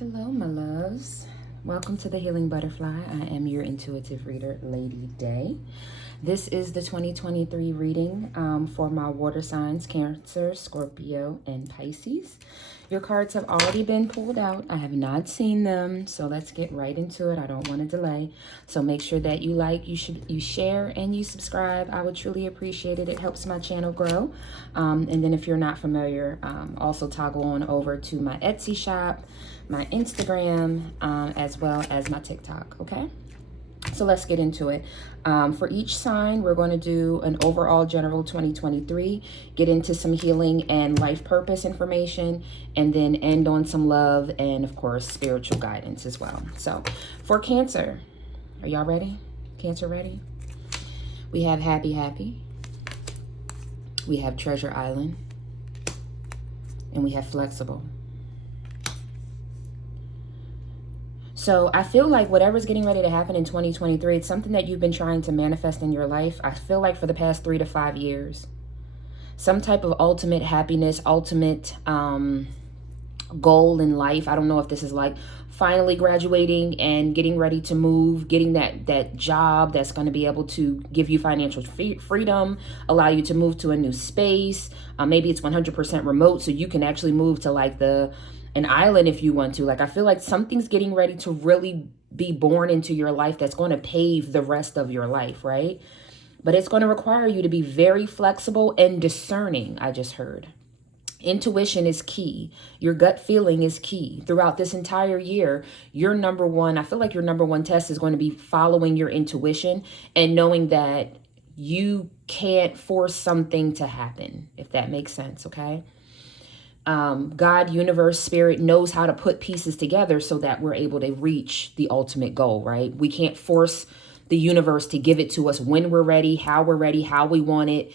Hello, my loves. Welcome to the Healing Butterfly. I am your intuitive reader, Lady Day. This is the 2023 reading for my water signs, Cancer, Scorpio, and Pisces. Your cards have already been pulled out. I have not seen them, so let's get right into it. I don't want to delay. So make sure that you like, you share, and you subscribe. I would truly appreciate it. It helps my channel grow. And then if you're not familiar, also toggle on over to my Etsy shop, my Instagram, as well as my TikTok, okay? So let's get into it. For each sign, we're going to do an overall general 2023, get into some healing and life purpose information, and then end on some love and, of course, spiritual guidance as well. So for Cancer, are y'all ready? Cancer ready? We have Happy Happy. We have Treasure Island. And we have Flexible. So I feel like whatever's getting ready to happen in 2023, it's something that you've been trying to manifest in your life. I feel like for the past 3 to 5 years, some type of ultimate happiness, ultimate goal in life. I don't know if this is like finally graduating and getting ready to move, getting that job that's going to be able to give you financial freedom, allow you to move to a new space. Maybe it's 100% remote, so you can actually move to like an island if you want to. Like, I feel like something's getting ready to really be born into your life that's going to pave the rest of your life, right? But it's going to require you to be very flexible and discerning, I just heard. Intuition is key. Your gut feeling is key. Throughout this entire year, I feel like your number one test is going to be following your intuition and knowing that you can't force something to happen, if that makes sense, okay? God, universe, spirit knows how to put pieces together so that we're able to reach the ultimate goal, right? We can't force the universe to give it to us when we're ready, how we want it.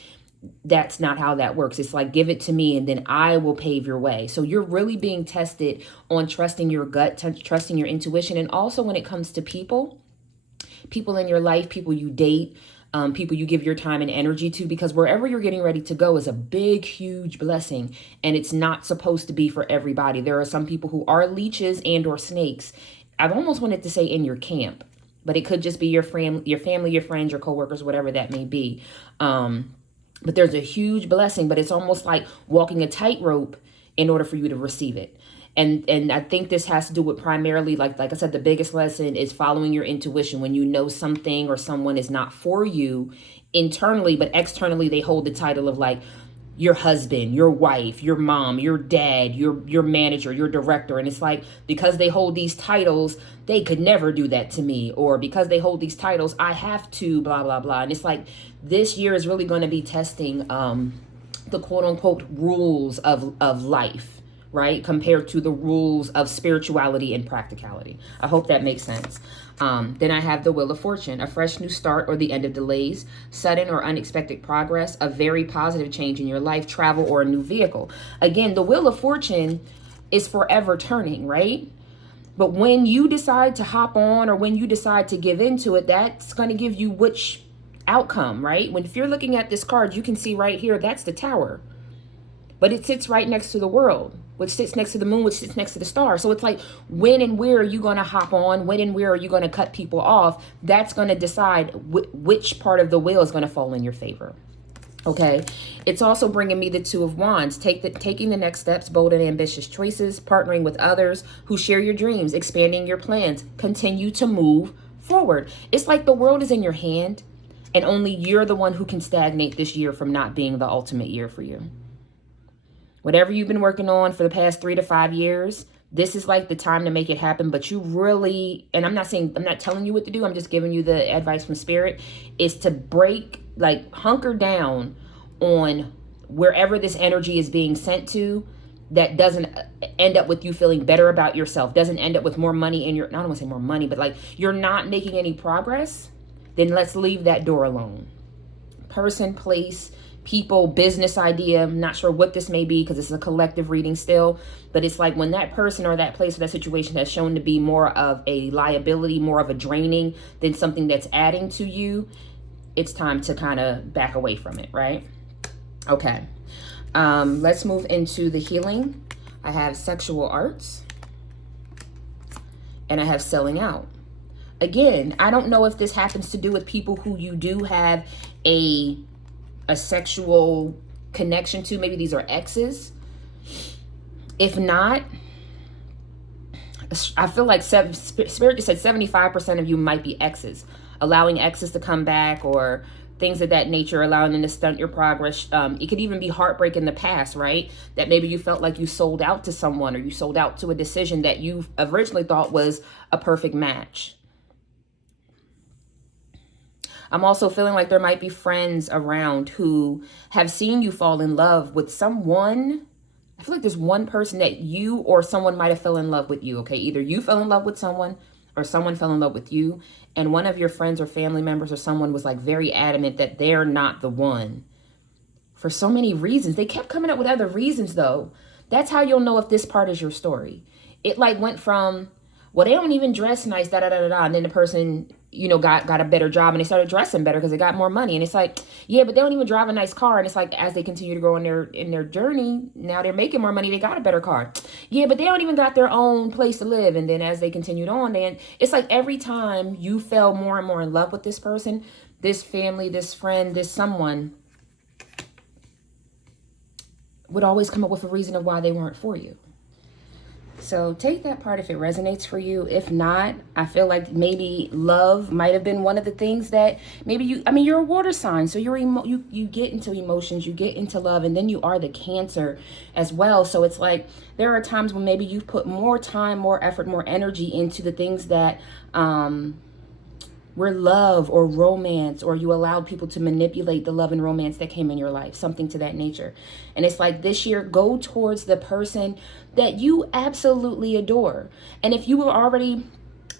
That's not how that works. It's like, give it to me and then I will pave your way. So you're really being tested on trusting your gut, trusting your intuition. And also when it comes to people in your life, people you date, people you give your time and energy to, because wherever you're getting ready to go is a big, huge blessing. And it's not supposed to be for everybody. There are some people who are leeches and or snakes. I've almost wanted to say in your camp, but it could just be your family, your friends, your coworkers, whatever that may be. But there's a huge blessing, but it's almost like walking a tightrope in order for you to receive it. And I think this has to do with primarily, like I said, the biggest lesson is following your intuition. When you know something or someone is not for you internally, but externally they hold the title of like your husband, your wife, your mom, your dad, your manager, your director. And it's like, because they hold these titles, they could never do that to me. Or because they hold these titles, I have to, blah, blah, blah. And it's like, this year is really going to be testing the quote unquote rules of life, right? Compared to the rules of spirituality and practicality. I hope that makes sense. Then I have the Wheel of Fortune, a fresh new start or the end of delays, sudden or unexpected progress, a very positive change in your life, travel, or a new vehicle. Again, the Wheel of Fortune is forever turning, right? But when you decide to hop on or when you decide to give into it, that's going to give you which outcome, right? If you're looking at this card, you can see right here, that's the Tower. But it sits right next to the World, which sits next to the Moon, which sits next to the star. So it's like, when and where are you going to hop on? When and where are you going to cut people off? That's going to decide which part of the wheel is going to fall in your favor. Okay. It's also bringing me the Two of Wands, taking the next steps, bold and ambitious choices, partnering with others who share your dreams, expanding your plans, continue to move forward. It's like the world is in your hand and only you're the one who can stagnate this year from not being the ultimate year for you. Whatever you've been working on for the past 3 to 5 years, this is like the time to make it happen. But you really, and I'm not telling you what to do. I'm just giving you the advice from spirit, is to hunker down on wherever this energy is being sent to, that doesn't end up with you feeling better about yourself, doesn't end up with more money in your, I don't want to say more money, but like you're not making any progress, then let's leave that door alone. Person, place, people, business idea. I'm not sure what this may be because it's a collective reading still, but it's like when that person or that place or that situation has shown to be more of a liability, more of a draining than something that's adding to you, it's time to kind of back away from it, right? Okay. Let's move into the healing. I have sexual arts. And I have selling out. Again, I don't know if this happens to do with people who you do have a sexual connection to. Maybe these are exes. If not, I feel like Spirit just said 75% of you might be exes, allowing exes to come back or things of that nature, allowing them to stunt your progress. It could even be heartbreak in the past, right? That maybe you felt like you sold out to someone, or you sold out to a decision that you originally thought was a perfect match. I'm also feeling like there might be friends around who have seen you fall in love with someone. I feel like there's one person that you or someone might have fell in love with you, okay? Either you fell in love with someone or someone fell in love with you, and one of your friends or family members or someone was like very adamant that they're not the one for so many reasons. They kept coming up with other reasons though. That's how you'll know if this part is your story. It like went from, well, they don't even dress nice, da da da da da, and then the person, you know, got a better job and they started dressing better because they got more money. And it's like, yeah, but they don't even drive a nice car. And it's like, as they continue to grow in their journey, now they're making more money, they got a better car. Yeah, but they don't even got their own place to live. And then as they continued on, then it's like every time you fell more and more in love with this person, this family, this friend, this someone would always come up with a reason of why they weren't for you. So take that part if it resonates for you. If not, I feel like maybe love might have been one of the things that maybe you're a water sign. So you get into emotions, you get into love, and then you are the Cancer as well. So it's like there are times when maybe you've put more time, more effort, more energy into the things that were love or romance, or you allowed people to manipulate the love and romance that came in your life, something to that nature. And it's like this year, go towards the person that you absolutely adore. And if you were already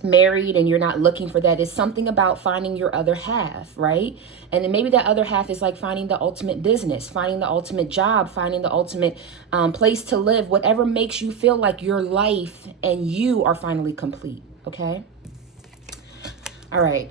married and you're not looking for that, it's something about finding your other half, right? And then maybe that other half is like finding the ultimate business, finding the ultimate job, finding the ultimate place to live, whatever makes you feel like your life and you are finally complete, okay? All right.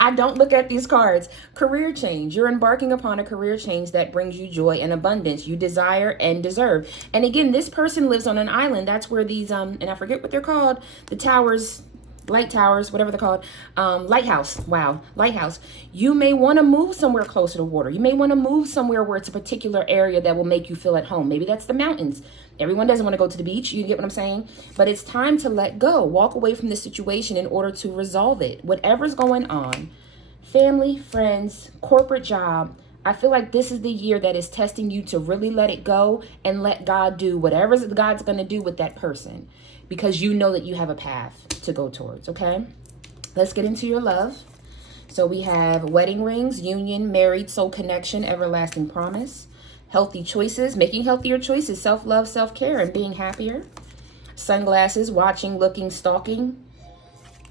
I don't look at these cards. Career change. You're embarking upon a career change that brings you joy and abundance you desire and deserve. And again, this person lives on an island. That's where these, and I forget what they're called, the towers, light towers, whatever they're called, lighthouse. Wow, lighthouse. You may want to move somewhere closer to water. You may want to move somewhere where it's a particular area that will make you feel at home. Maybe that's the mountains. Everyone doesn't want to go to the beach. You get what I'm saying? But it's time to let go. Walk away from the situation in order to resolve it. Whatever's going on, family, friends, corporate job, I feel like this is the year that is testing you to really let it go and let God do whatever God's going to do with that person, because you know that you have a path to go towards, okay? Let's get into your love. So we have wedding rings, union, married, soul connection, everlasting promise. Healthy choices, making healthier choices, self-love, self-care, and being happier. Sunglasses, watching, looking, stalking,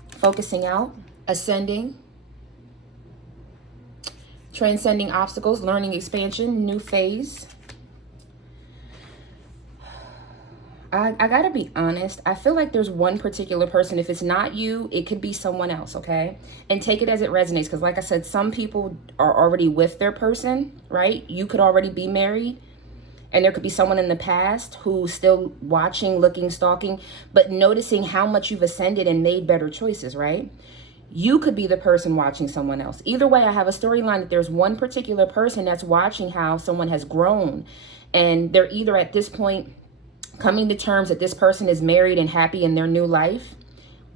focusing out, ascending, transcending obstacles, learning, expansion, new phase. I gotta be honest. I feel like there's one particular person. If it's not you, it could be someone else, okay? And take it as it resonates. Because like I said, some people are already with their person, right? You could already be married. And there could be someone in the past who's still watching, looking, stalking, but noticing how much you've ascended and made better choices, right? You could be the person watching someone else. Either way, I have a storyline that there's one particular person that's watching how someone has grown. And they're either at this point coming to terms that this person is married and happy in their new life,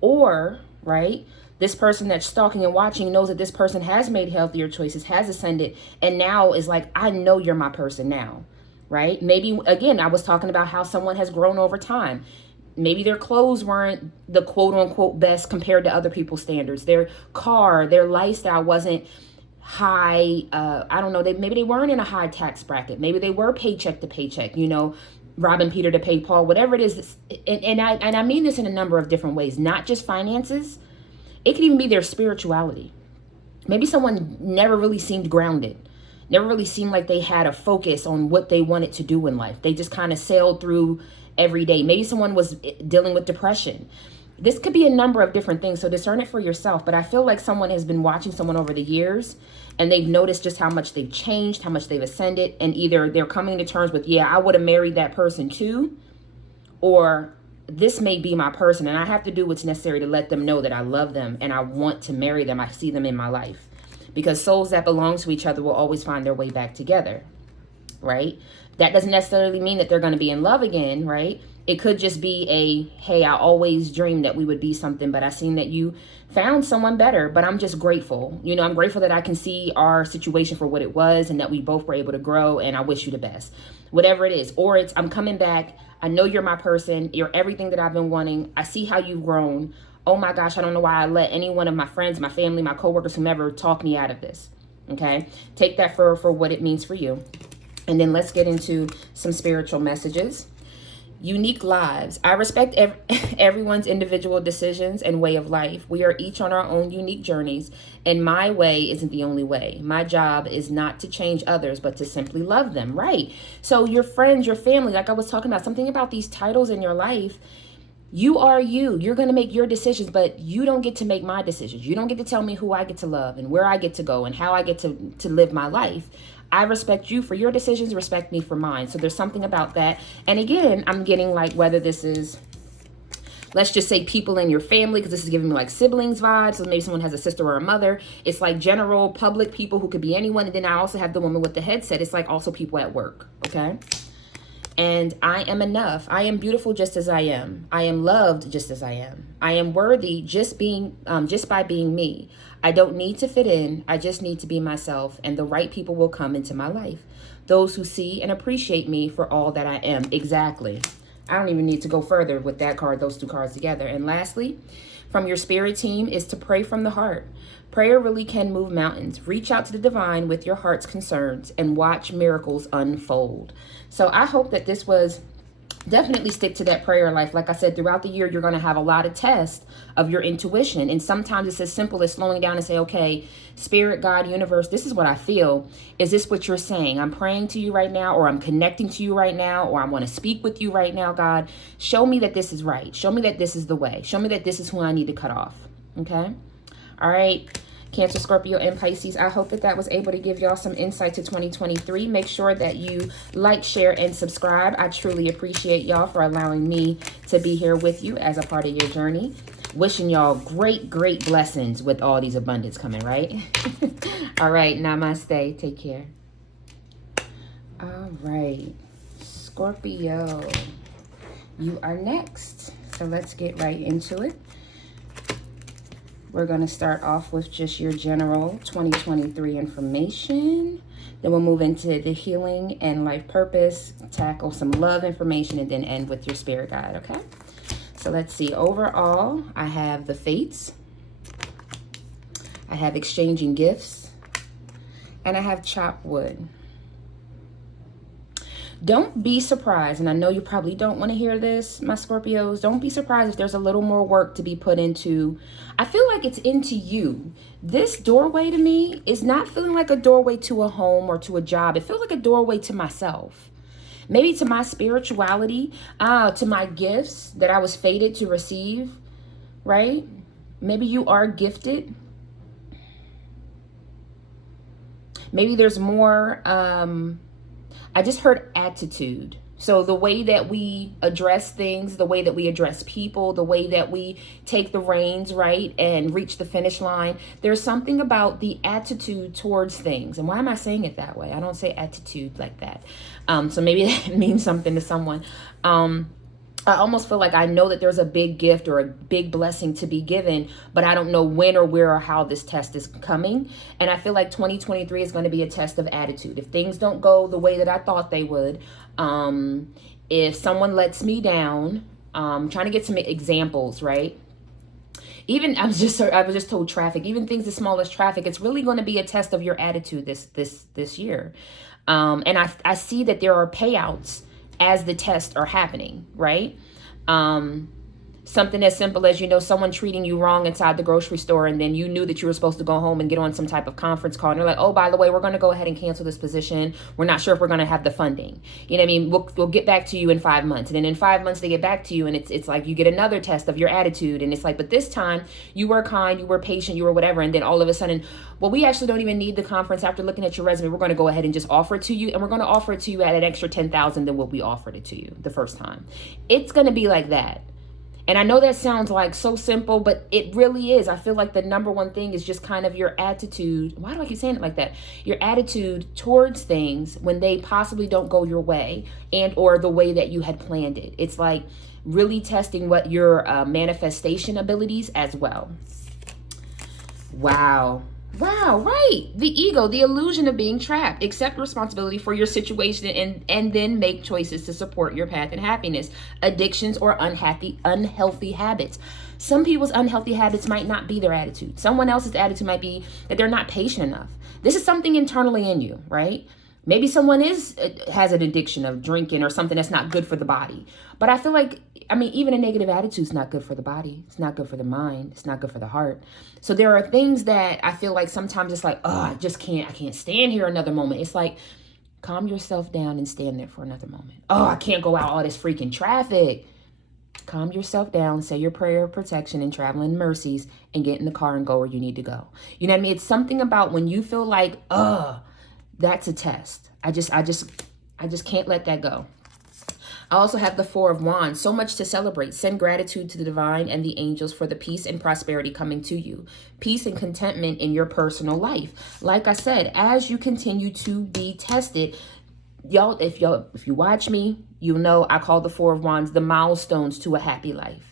or, right, this person that's stalking and watching knows that this person has made healthier choices, has ascended, and now is like, I know you're my person now, right? Maybe, again, I was talking about how someone has grown over time. Maybe their clothes weren't the quote unquote best compared to other people's standards. Their car, their lifestyle wasn't high. I don't know. Maybe they weren't in a high tax bracket. Maybe they were paycheck to paycheck, you know, robbing Peter to pay Paul, whatever it is. And I mean this in a number of different ways, not just finances. It could even be their spirituality. Maybe someone never really seemed grounded, never really seemed like they had a focus on what they wanted to do in life. They just kind of sailed through every day. Maybe someone was dealing with depression. This could be a number of different things, so discern it for yourself. But I feel like someone has been watching someone over the years, and they've noticed just how much they've changed, how much they've ascended, and either they're coming to terms with, yeah, I would have married that person too, or this may be my person, and I have to do what's necessary to let them know that I love them and I want to marry them. I see them in my life, because souls that belong to each other will always find their way back together, right? That doesn't necessarily mean that they're going to be in love again, right? It could just be a, hey, I always dreamed that we would be something, but I seen that you found someone better. But I'm just grateful. You know, I'm grateful that I can see our situation for what it was and that we both were able to grow, and I wish you the best. Whatever it is. Or it's, I'm coming back. I know you're my person. You're everything that I've been wanting. I see how you've grown. Oh my gosh, I don't know why I let any one of my friends, my family, my coworkers, whomever, talk me out of this. Okay? Take that for what it means for you. And then let's get into some spiritual messages. Unique lives. I respect everyone's individual decisions and way of life. We are each on our own unique journeys, and my way isn't the only way. My job is not to change others, but to simply love them, right? So your friends, your family, like I was talking about, something about these titles in your life, you are you. You're going to make your decisions, but you don't get to make my decisions. You don't get to tell me who I get to love and where I get to go and how I get to live my life. I respect you for your decisions, respect me for mine. So there's something about that. And again, I'm getting like whether this is, let's just say people in your family, because this is giving me like siblings vibes. So maybe someone has a sister or a mother. It's like general public people who could be anyone. And then I also have the woman with the headset. It's like also people at work. Okay. And I am enough. I am beautiful just as I am. I am loved just as I am. I am worthy just by being me. I don't need to fit in. I just need to be myself, and the right people will come into my life. Those who see and appreciate me for all that I am. Exactly. I don't even need to go further with that card, those two cards together. And lastly, from your spirit team is to pray from the heart. Prayer really can move mountains. Reach out to the divine with your heart's concerns and watch miracles unfold. So I hope that this was, definitely stick to that prayer life. Like I said, throughout the year, you're going to have a lot of tests of your intuition. And sometimes it's as simple as slowing down and say, okay, spirit, God, universe, this is what I feel. Is this what you're saying? I'm praying to you right now, or I'm connecting to you right now, or I want to speak with you right now, God. Show me that this is right. Show me that this is the way. Show me that this is who I need to cut off. Okay. All right. Cancer, Scorpio, and Pisces. I hope that was able to give y'all some insight to 2023. Make sure that you like, share, and subscribe. I truly appreciate y'all for allowing me to be here with you as a part of your journey. Wishing y'all great, great blessings with all these abundance coming, right? All right. Namaste. Take care. All right. Scorpio, you are next. So let's get right into it. We're going to start off with just your general 2023 information. Then we'll move into the healing and life purpose, tackle some love information, and then end with your spirit guide, okay? So let's see. Overall, I have the fates. I have exchanging gifts. And I have chopped wood. Don't be surprised, and I know you probably don't want to hear this, my Scorpios. Don't be surprised if there's a little more work to be put into. I feel like it's into you. This doorway to me is not feeling like a doorway to a home or to a job. It feels like a doorway to myself. Maybe to my spirituality, to my gifts that I was fated to receive, right? Maybe you are gifted. Maybe there's more, I just heard attitude. So the way that we address things, the way that we address people, the way that we take the reins, right, and reach the finish line, there's something about the attitude towards things. And why am I saying it that way? I don't say attitude like that. So maybe that means something to someone. I almost feel like I know that there's a big gift or a big blessing to be given, but I don't know when or where or how this test is coming. And I feel like 2023 is going to be a test of attitude. If things don't go the way that I thought they would, if someone lets me down, trying to get some examples, right? Even I was just told traffic, even things as small as traffic, it's really going to be a test of your attitude this year. And I see that there are payouts as the tests are happening, right? Something as simple as, someone treating you wrong inside the grocery store, and then you knew that you were supposed to go home and get on some type of conference call, and they're like, oh, by the way, we're going to go ahead and cancel this position. We're not sure if we're going to have the funding. You know what I mean? We'll get back to you in 5 months. And then in 5 months, they get back to you, and it's like you get another test of your attitude. And it's like, but this time you were kind, you were patient, you were whatever. And then all of a sudden, well, we actually don't even need the conference. After looking at your resume, we're going to go ahead and just offer it to you. And we're going to offer it to you at an extra $10,000 than what we offered it to you the first time. It's going to be like that. And I know that sounds like so simple, but it really is. I feel like the number one thing is just kind of your attitude. Why do I keep saying it like that? Your attitude towards things when they possibly don't go your way, and or the way that you had planned it. It's like really testing what your manifestation abilities as well. Wow. Wow, right. The ego, the illusion of being trapped. Accept responsibility for your situation and then make choices to support your path and happiness. Addictions or unhealthy habits. Some people's unhealthy habits might not be their attitude. Someone else's attitude might be that they're not patient enough. This is something internally in you, right? Maybe someone has an addiction of drinking or something that's not good for the body. But I feel like, even a negative attitude is not good for the body. It's not good for the mind. It's not good for the heart. So there are things that I feel like sometimes it's like, I can't stand here another moment. It's like, calm yourself down and stand there for another moment. I can't go out all this freaking traffic. Calm yourself down, say your prayer of protection and traveling mercies, and get in the car and go where you need to go. You know what I mean? It's something about when you feel like, that's a test. I just can't let that go. I also have the Four of Wands. So much to celebrate. Send gratitude to the divine and the angels for the peace and prosperity coming to you. Peace and contentment in your personal life. Like I said, as you continue to be tested, if you watch me, you know I call the Four of Wands the milestones to a happy life.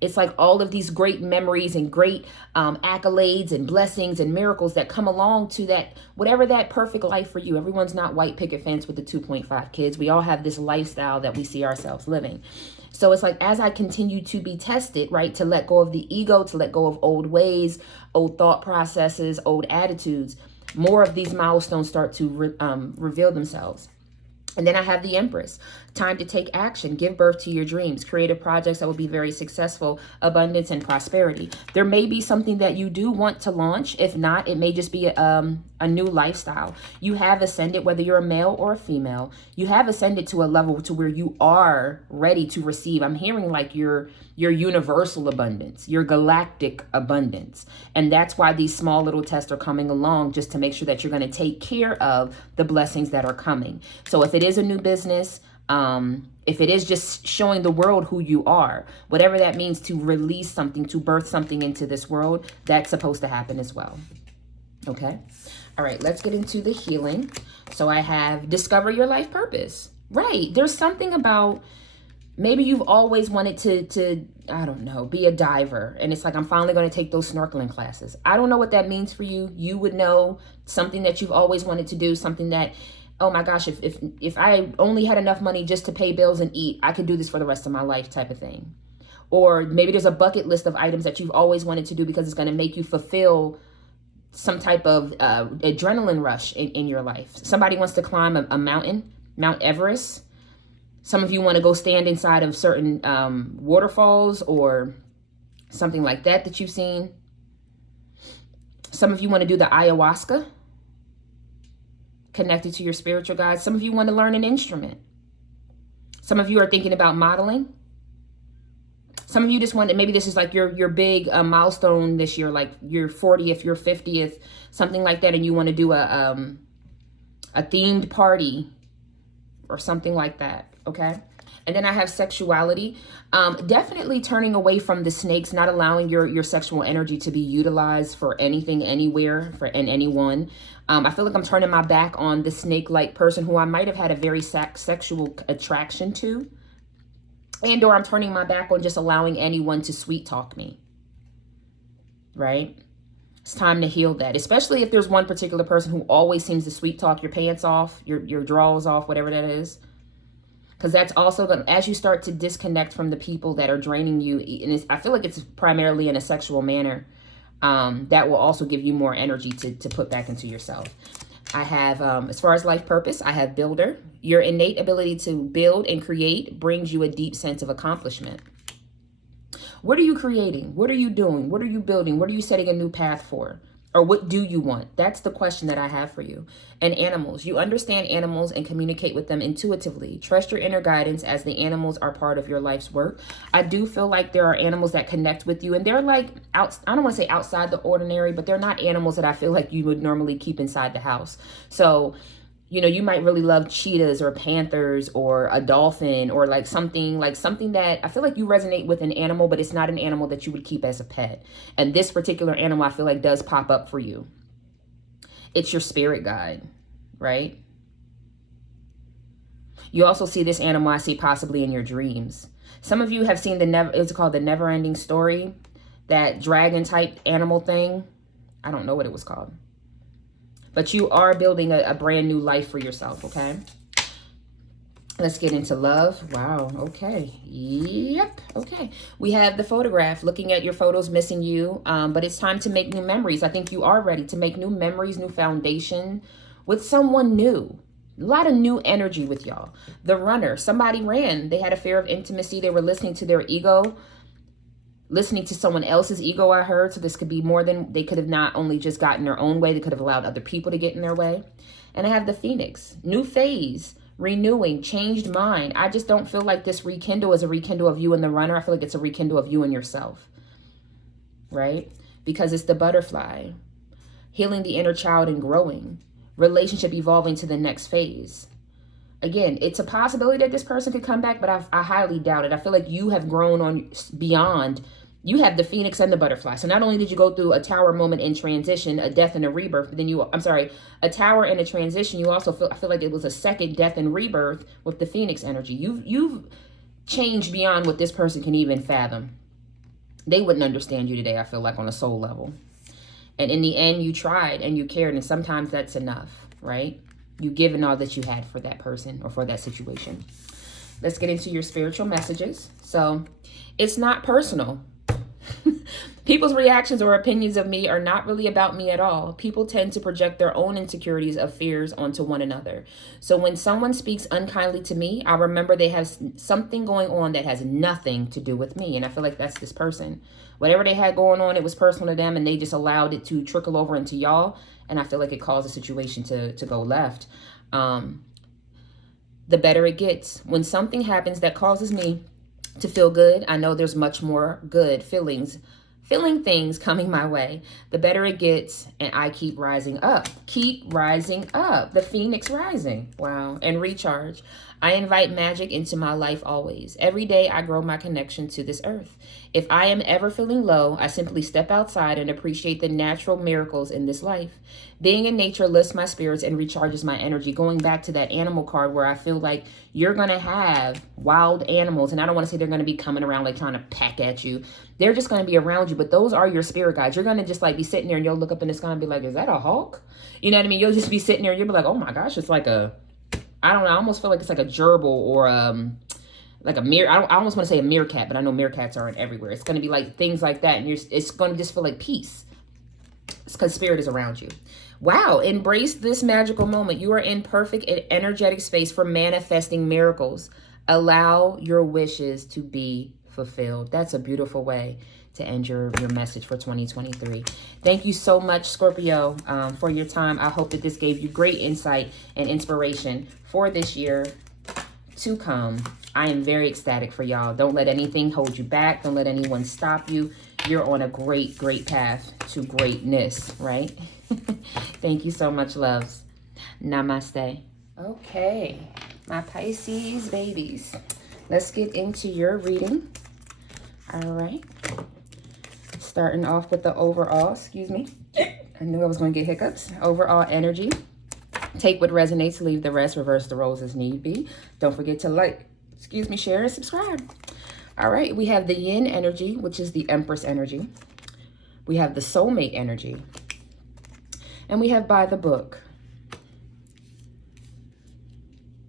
It's like all of these great memories and great accolades and blessings and miracles that come along to that, whatever that perfect life for you. Everyone's not white picket fence with the 2.5 kids. We all have this lifestyle that we see ourselves living. So it's like, as I continue to be tested, right, to let go of the ego, to let go of old ways, old thought processes, old attitudes, more of these milestones start to reveal themselves. And then I have the Empress. Time to take action. Give birth to your dreams. Creative projects that will be very successful. Abundance and prosperity. There may be something that you do want to launch. If not, it may just be a new lifestyle. You have ascended, whether you're a male or a female. You have ascended to a level to where you are ready to receive. I'm hearing like your universal abundance, your galactic abundance. And that's why these small little tests are coming along, just to make sure that you're going to take care of the blessings that are coming. So if it is a new business, if it is just showing the world who you are, whatever that means, to release something, to birth something into this world, that's supposed to happen as well. Okay. All right, let's get into the healing. So I have discover your life purpose. Right. There's something about, maybe you've always wanted to, I don't know, be a diver. And it's like, I'm finally going to take those snorkeling classes. I don't know what that means for you. You would know. Something that you've always wanted to do, something that, oh my gosh, if I only had enough money just to pay bills and eat, I could do this for the rest of my life type of thing. Or maybe there's a bucket list of items that you've always wanted to do because it's going to make you fulfill some type of adrenaline rush in your life. Somebody wants to climb a mountain, Mount Everest. Some of you want to go stand inside of certain waterfalls or something like that you've seen. Some of you want to do the ayahuasca, connected to your spiritual guides. Some of you want to learn an instrument. Some of you are thinking about modeling. Some of you just want to, maybe this is like your big milestone this year, like your 40th, your 50th, something like that, and you want to do a themed party or something like that, okay? And then I have sexuality. Definitely turning away from the snakes, not allowing your sexual energy to be utilized for anything, anywhere, and anyone. I feel like I'm turning my back on the snake-like person who I might have had a very sexual attraction to. And or I'm turning my back on just allowing anyone to sweet talk me. Right? It's time to heal that. Especially if there's one particular person who always seems to sweet talk your pants off, your drawers off, whatever that is. Because that's also going to, as you start to disconnect from the people that are draining you, and I feel like it's primarily in a sexual manner, that will also give you more energy to put back into yourself. I have, as far as life purpose, I have builder. Your innate ability to build and create brings you a deep sense of accomplishment. What are you creating? What are you doing? What are you building? What are you setting a new path for? Or what do you want? That's the question that I have for you. And animals. You understand animals and communicate with them intuitively. Trust your inner guidance as the animals are part of your life's work. I do feel like there are animals that connect with you. And they're like, I don't want to say outside the ordinary, but they're not animals that I feel like you would normally keep inside the house. So You know, you might really love cheetahs or panthers or a dolphin or like something that I feel like you resonate with an animal, but it's not an animal that you would keep as a pet. And this particular animal I feel like does pop up for you. It's your spirit guide, right? You also see this animal, I see possibly in your dreams. Some of you have seen it's called the Never Ending Story, that dragon type animal thing. I don't know what it was called. But you are building a brand new life for yourself, okay? Let's get into love. Wow, okay. Yep, okay. We have the photograph, looking at your photos, missing you. But it's time to make new memories. I think you are ready to make new memories, new foundation with someone new. A lot of new energy with y'all. The runner, somebody ran. They had a fear of intimacy. They were listening to their ego, listening to someone else's ego, I heard. So this could be more than, they could have not only just gotten their own way, they could have allowed other people to get in their way. And I have the Phoenix, new phase, renewing, changed mind. I just don't feel like this rekindle is a rekindle of you and the runner. I feel like it's a rekindle of you and yourself, right? Because it's the butterfly, healing the inner child and growing, relationship evolving to the next phase. Again, it's a possibility that this person could come back, but I highly doubt it. I feel like you have grown on beyond. You have the Phoenix and the butterfly. So not only did you go through a tower moment in transition, a death and a rebirth, but then a tower and a transition. You also I feel like it was a second death and rebirth with the Phoenix energy. You've changed beyond what this person can even fathom. They wouldn't understand you today, I feel like, on a soul level. And in the end, you tried and you cared, and sometimes that's enough, right? You've given all that you had for that person or for that situation. Let's get into your spiritual messages. So it's not personal. People's reactions or opinions of me are not really about me at all. People tend to project their own insecurities of fears onto one another. So when someone speaks unkindly to me, I remember they have something going on that has nothing to do with me. And I feel like that's this person. Whatever they had going on, it was personal to them, and they just allowed it to trickle over into y'all. And I feel like it caused the situation to go left. The better it gets. When something happens that causes me to feel good, I know there's much more good feeling things coming my way. The better it gets, and I keep rising up. Keep rising up. The Phoenix rising. Wow. And recharge. I invite magic into my life always. Every day I grow my connection to this earth. If I am ever feeling low, I simply step outside and appreciate the natural miracles in this life. Being in nature lifts my spirits and recharges my energy. Going back to that animal card where I feel like you're going to have wild animals, and I don't want to say they're going to be coming around like trying to peck at you. They're just going to be around you, but those are your spirit guides. You're going to just like be sitting there and you'll look up in the sky and be like, is that a hawk? You know what I mean? You'll just be sitting there and you'll be like, oh my gosh, it's like I don't know, I almost feel like it's like a gerbil or like a I almost want to say a meerkat, but I know meerkats aren't everywhere. It's going to be like things like that, and it's going to just feel like peace. It's because spirit is around you. Wow, embrace this magical moment. You are in perfect energetic space for manifesting miracles. Allow your wishes to be fulfilled. That's a beautiful way to end your message for 2023. Thank you so much, Scorpio, for your time. I hope that this gave you great insight and inspiration for this year to come. I am very ecstatic for y'all. Don't let anything hold you back. Don't let anyone stop you. You're on a great, great path to greatness, right? Thank you so much, loves. Namaste. Okay, my Pisces babies. Let's get into your reading. All right. Starting off with the overall, excuse me. I knew I was going to get hiccups. Overall energy. Take what resonates, leave the rest, reverse the roles as need be. Don't forget to like, share, and subscribe. All right, we have the yin energy, which is the Empress energy. We have the soulmate energy. And we have by the book.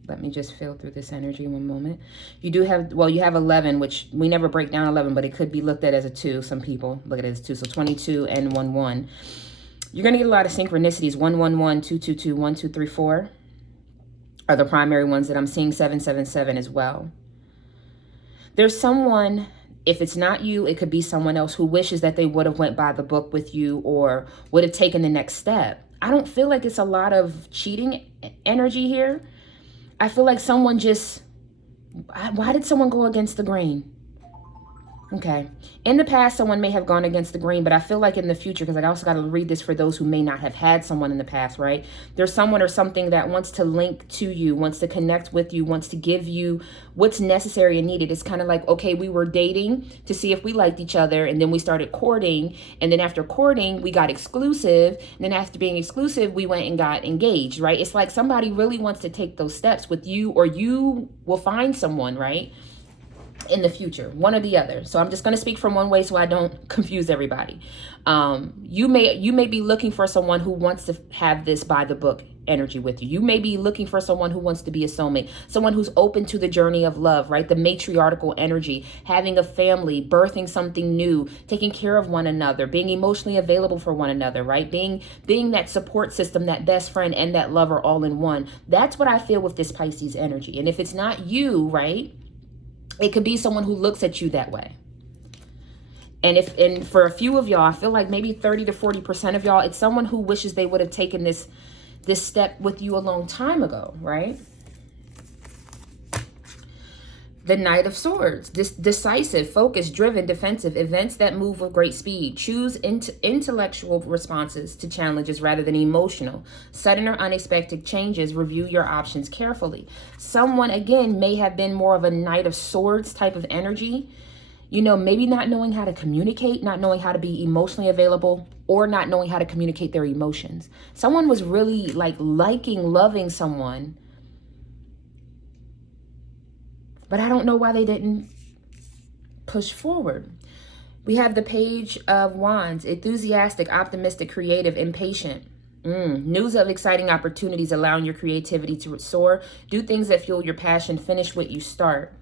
Let me just feel through this energy one moment. You do have, well, you have 11, which we never break down 11, but it could be looked at as a 2. Some people look at it as 2. So 22 and 1, 1. You're going to get a lot of synchronicities. 1, 1, 1, 2, 2, 2, 1, 2, 3, 4 are the primary ones that I'm seeing. 7, 7, 7 as well. There's someone, if it's not you, it could be someone else who wishes that they would have went by the book with you or would have taken the next step. I don't feel like it's a lot of cheating energy here. I feel like someone just, why did someone go against the grain? Okay. In the past, someone may have gone against the grain, but I feel like in the future, because I also got to read this for those who may not have had someone in the past, right? There's someone or something that wants to link to you, wants to connect with you, wants to give you what's necessary and needed. It's kind of like, okay, we were dating to see if we liked each other, and then we started courting, and then after courting, we got exclusive, and then after being exclusive, we went and got engaged, right? It's like somebody really wants to take those steps with you, or you will find someone, right, in the future, one or the other. So I'm just going to speak from one way so I don't confuse everybody. You may be looking for someone who wants to have this by the book energy with you. You may be looking for someone who wants to be a soulmate, someone who's open to the journey of love, right? The matriarchal energy, having a family, birthing something new, taking care of one another, being emotionally available for one another, right? Being that support system, that best friend, and that lover all in one. That's what I feel with this Pisces energy. And if it's not you, right, it could be someone who looks at you that way. And for a few of y'all, I feel like maybe 30 to 40% of y'all, it's someone who wishes they would have taken this step with you a long time ago, right? The Knight of Swords, decisive, focused, driven, defensive, events that move with great speed. Choose intellectual responses to challenges rather than emotional. Sudden or unexpected changes. Review your options carefully. Someone, again, may have been more of a Knight of Swords type of energy. You know, maybe not knowing how to communicate, not knowing how to be emotionally available, or not knowing how to communicate their emotions. Someone was really like loving someone, but I don't know why they didn't push forward. We have the Page of Wands, enthusiastic, optimistic, creative, impatient. News of exciting opportunities, allowing your creativity to soar. Do things that fuel your passion. Finish what you start.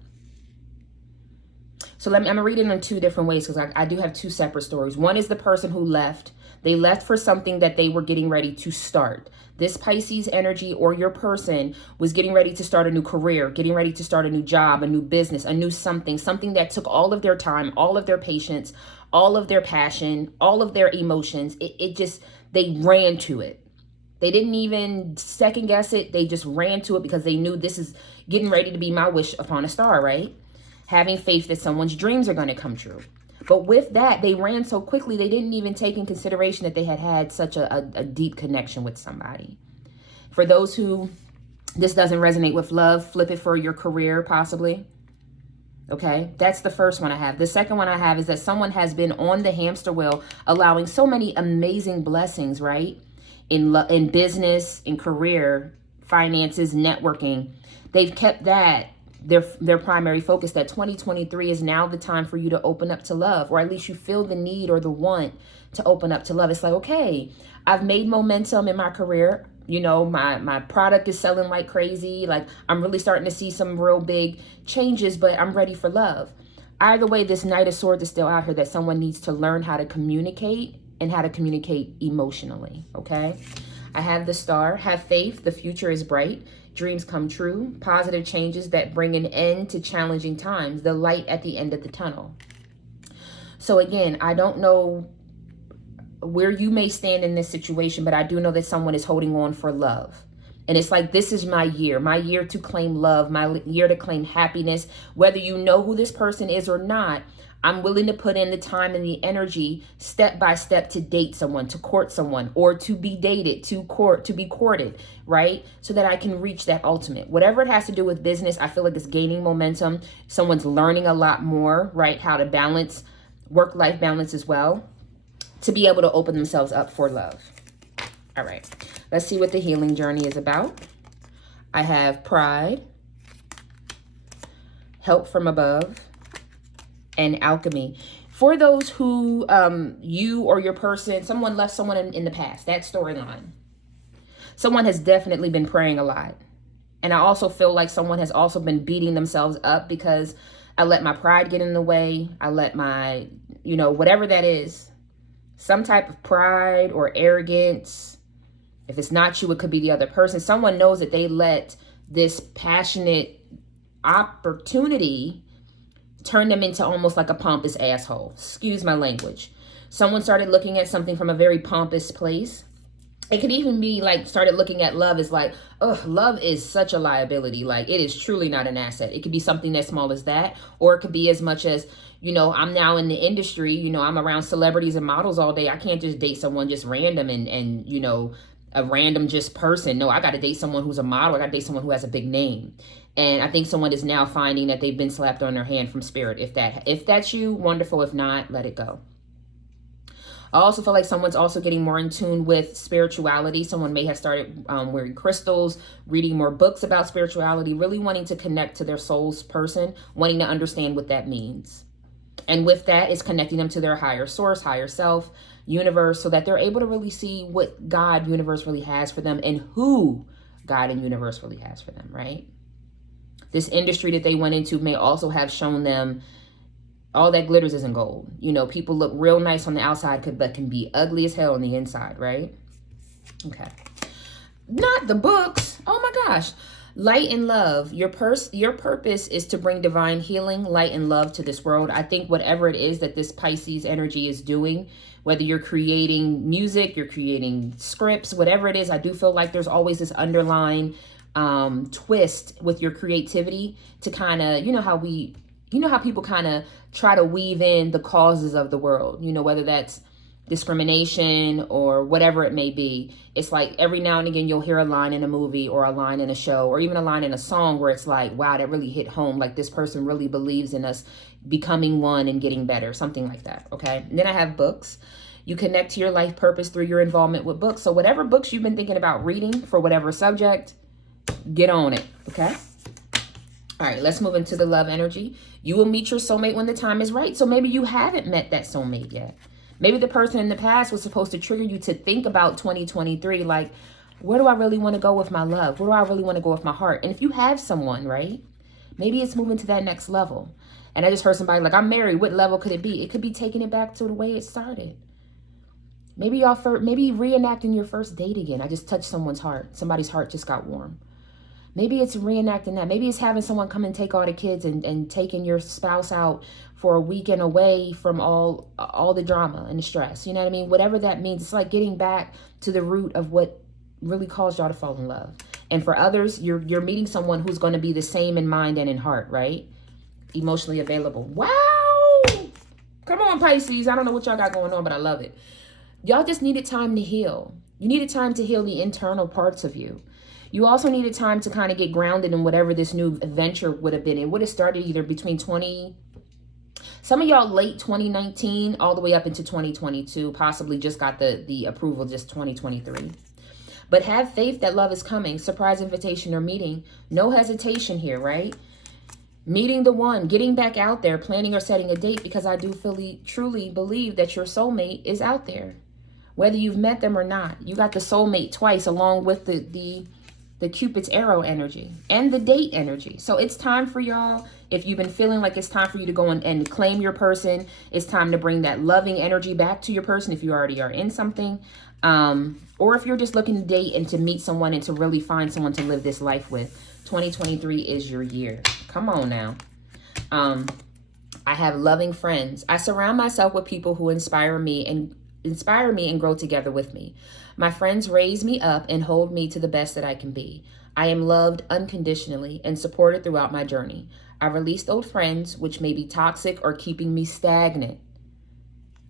So I'm going to read it in two different ways because I do have two separate stories. One is the person who left. They left for something that they were getting ready to start. This Pisces energy or your person was getting ready to start a new career, getting ready to start a new job, a new business, a new something that took all of their time, all of their patience, all of their passion, all of their emotions. They ran to it. They didn't even second guess it. They just ran to it because they knew this is getting ready to be my wish upon a star, right? Having faith that someone's dreams are going to come true. But with that, they ran so quickly, they didn't even take in consideration that they had such a deep connection with somebody. For those who this doesn't resonate with love, flip it for your career, possibly. Okay, that's the first one I have. The second one I have is that someone has been on the hamster wheel, allowing so many amazing blessings, right? In business, in career, finances, networking. They've kept that their primary focus, that 2023 is now the time for you to open up to love, or at least you feel the need or the want to open up to love. It's like, okay, I've made momentum in my career. You know, my product is selling like crazy. Like I'm really starting to see some real big changes, but I'm ready for love. Either way, this Knight of Swords is still out here that someone needs to learn how to communicate and how to communicate emotionally. Okay. I have the Star. Have faith. The future is bright. Dreams come true. Positive changes that bring an end to challenging times. The light at the end of the tunnel. So again, I don't know where you may stand in this situation, but I do know that someone is holding on for love. And it's like, this is my year to claim love, my year to claim happiness. Whether you know who this person is or not, I'm willing to put in the time and the energy step by step to date someone, to court someone, or to be dated, to be courted, right? So that I can reach that ultimate. Whatever it has to do with business, I feel like it's gaining momentum. Someone's learning a lot more, right? How to balance, work-life balance as well, to be able to open themselves up for love. All right, let's see what the healing journey is about. I have pride, help from above, and alchemy. For those who, you or your person, someone left someone in the past, that storyline. Someone has definitely been praying a lot. And I also feel like someone has also been beating themselves up because I let my pride get in the way. I let my, whatever that is, some type of pride or arrogance. If it's not you, it could be the other person. Someone knows that they let this passionate opportunity turn them into almost like a pompous asshole. Excuse my language. Someone started looking at something from a very pompous place. It could even be like started looking at love as like, oh, love is such a liability. Like it is truly not an asset. It could be something as small as that, or it could be as much as, you know, I'm now in the industry, you know, I'm around celebrities and models all day. I can't just date someone just random and you know, a random just person. No, I got to date someone who's a model. I got to date someone who has a big name. And I think someone is now finding that they've been slapped on their hand from spirit. If that's you, wonderful. If not, let it go. I also feel like someone's also getting more in tune with spirituality. Someone may have started wearing crystals, reading more books about spirituality, really wanting to connect to their soul's person, wanting to understand what that means. And with that, it's connecting them to their higher source, higher self, universe, so that they're able to really see what God, universe really has for them and who God and universe really has for them, right? This industry that they went into may also have shown them all that glitters isn't gold. You know, people look real nice on the outside, but can be ugly as hell on the inside, right? Okay. Not the books. Oh my gosh. Light and love. Your purpose is to bring divine healing, light, and love to this world. I think whatever it is that this Pisces energy is doing, whether you're creating music, you're creating scripts, whatever it is, I do feel like there's always this underlying twist with your creativity to kind of, you know how people kind of try to weave in the causes of the world, you know, whether that's discrimination or whatever it may be. It's like every now and again, you'll hear a line in a movie or a line in a show or even a line in a song where it's like, wow, that really hit home. Like this person really believes in us becoming one and getting better, something like that. Okay. And then I have books. You connect to your life purpose through your involvement with books. So whatever books you've been thinking about reading for whatever subject, get on it. Okay. All right, let's move into the love energy. You will meet your soulmate when the time is right. So maybe you haven't met that soulmate yet. Maybe the person in the past was supposed to trigger you to think about 2023. Like, where do I really want to go with my love? Where do I really want to go with my heart? And if you have someone, right, maybe it's moving to that next level. And I just heard somebody like, I'm married. What level could it be? It could be taking it back to the way it started. Maybe maybe reenacting your first date again. I just touched someone's heart. Somebody's heart just got warm. Maybe it's reenacting that. Maybe it's having someone come and take all the kids and taking your spouse out for a weekend away from all the drama and the stress. You know what I mean? Whatever that means, it's like getting back to the root of what really caused y'all to fall in love. And for others, you're meeting someone who's going to be the same in mind and in heart, right? Emotionally available. Wow! Come on, Pisces. I don't know what y'all got going on, but I love it. Y'all just needed time to heal. You needed time to heal the internal parts of you. You also needed time to kind of get grounded in whatever this new adventure would have been. It would have started either between some of y'all late 2019 all the way up into 2022, possibly just got the approval just 2023. But have faith that love is coming. Surprise invitation or meeting. No hesitation here, right? Meeting the one, getting back out there, planning or setting a date, because I do truly believe that your soulmate is out there. Whether you've met them or not, you got the soulmate twice along with the Cupid's arrow energy and the date energy. So it's time for y'all. If you've been feeling like it's time for you to go and claim your person, it's time to bring that loving energy back to your person if you already are in something. Or if you're just looking to date and to meet someone and to really find someone to live this life with, 2023 is your year. Come on now. I have loving friends. I surround myself with people who inspire me and grow together with me. My friends raise me up and hold me to the best that I can be. I am loved unconditionally and supported throughout my journey. I released old friends, which may be toxic or keeping me stagnant.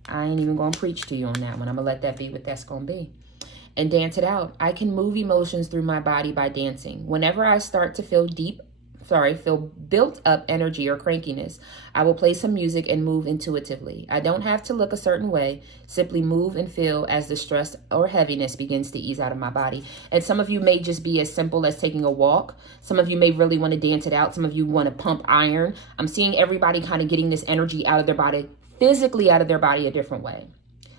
I ain't even going to preach to you on that one. I'm going to let that be what that's going to be. And dance it out. I can move emotions through my body by dancing. Whenever I start to feel built up energy or crankiness, I will play some music and move intuitively. I don't have to look a certain way, simply move and feel as the stress or heaviness begins to ease out of my body. And some of you may just be as simple as taking a walk. Some of you may really want to dance it out. Some of you want to pump iron. I'm seeing everybody kind of getting this energy out of their body, physically out of their body a different way.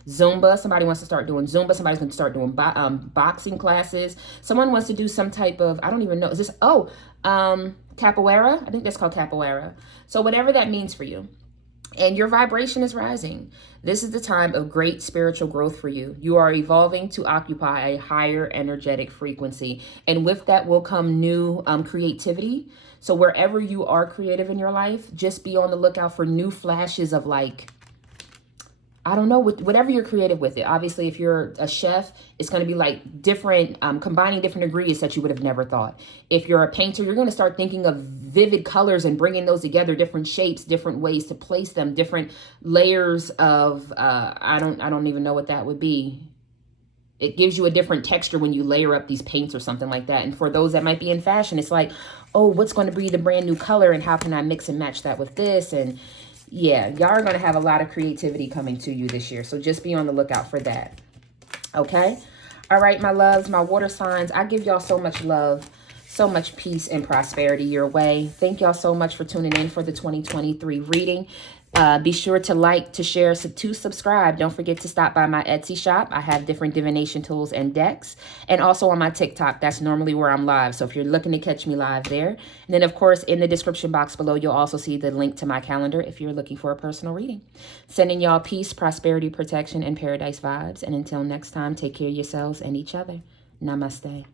Zumba, somebody wants to start doing Zumba. Somebody's going to start doing boxing classes. Someone wants to do some type of, I don't even know. Is this, capoeira? I think that's called capoeira. So whatever that means for you. And your vibration is rising. This is the time of great spiritual growth for you. You are evolving to occupy a higher energetic frequency. And with that will come new creativity. So wherever you are creative in your life, just be on the lookout for new flashes of like I don't know, with whatever you're creative with it. Obviously, if you're a chef, it's going to be like different, combining different ingredients that you would have never thought. If you're a painter, you're going to start thinking of vivid colors and bringing those together, different shapes, different ways to place them, different layers of, I don't even know what that would be. It gives you a different texture when you layer up these paints or something like that. And for those that might be in fashion, it's like, oh, what's going to be the brand new color and how can I mix and match that with this? And yeah, y'all are going to have a lot of creativity coming to you this year. So just be on the lookout for that. Okay. All right, my loves, my water signs, I give y'all so much love, so much peace and prosperity your way. Thank y'all so much for tuning in for the 2023 reading. Be sure to like, to share, to subscribe. Don't forget to stop by my Etsy shop. I have different divination tools and decks. And also on my TikTok. That's normally where I'm live. So if you're looking to catch me live there. And then, of course, in the description box below, you'll also see the link to my calendar if you're looking for a personal reading. Sending y'all peace, prosperity, protection, and paradise vibes. And until next time, take care of yourselves and each other. Namaste.